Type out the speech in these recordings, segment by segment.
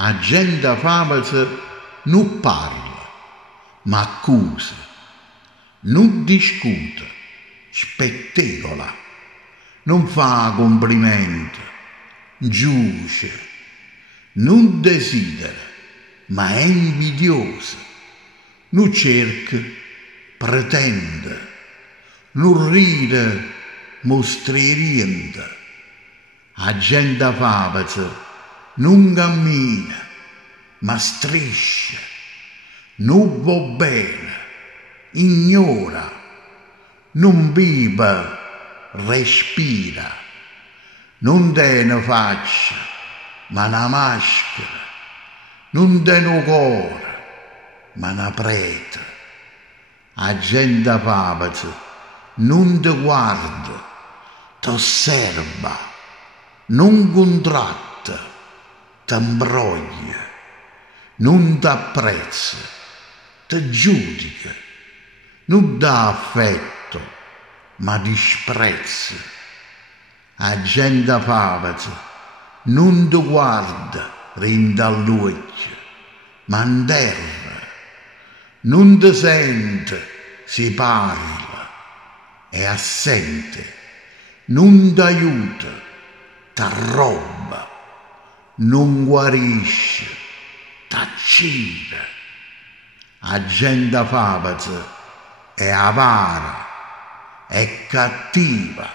A gente favosa non parla, ma accusa, non discute, spettegola, non fa complimenti, giudice, non desidera, ma è invidiosa, non cerca, pretende, non ride, mostreriente. A gente favosa non cammina, ma striscia, non va bene, ignora, non vive, respira, non ha una faccia, ma una maschera, non ha un cuore, ma una prete. A gente favosa non ti guarda, ti osserva, non contratta, ti imbroglia, non ti apprezza, ti giudica, non dà affetto, ma disprezza. A gente favosa non ti guarda rinde all'occhio, ma in terra, non ti sente, si parla, è assente, non ti aiuta, t'arroba, non guarisce, t'accide. A gente favosa è avara, è cattiva,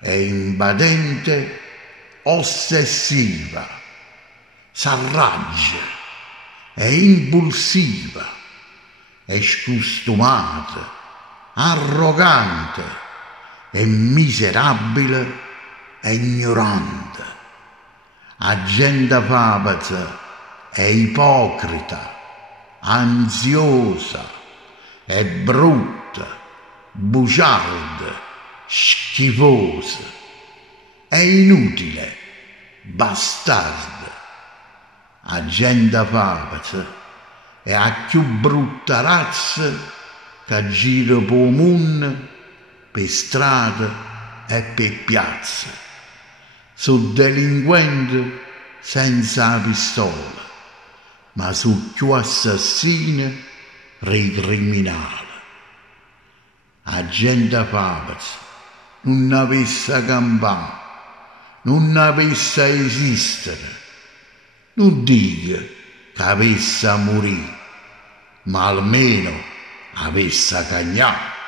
è invadente, ossessiva, s'arraggia, è impulsiva, è scostumata, arrogante, è miserabile, è ignorante. A gente favosa è ipocrita, ansiosa, è brutta, bugiarda, schifosa, è inutile, bastarda. A gente favosa è a più brutta razza che gira per il mondo, per strada e per piazza. Sono delinquenti senza pistola, ma sono più assassini dei criminali. A gente favosa non avesse campare, non avesse esistere, non dica che avesse a morire, ma almeno avesse cagnato.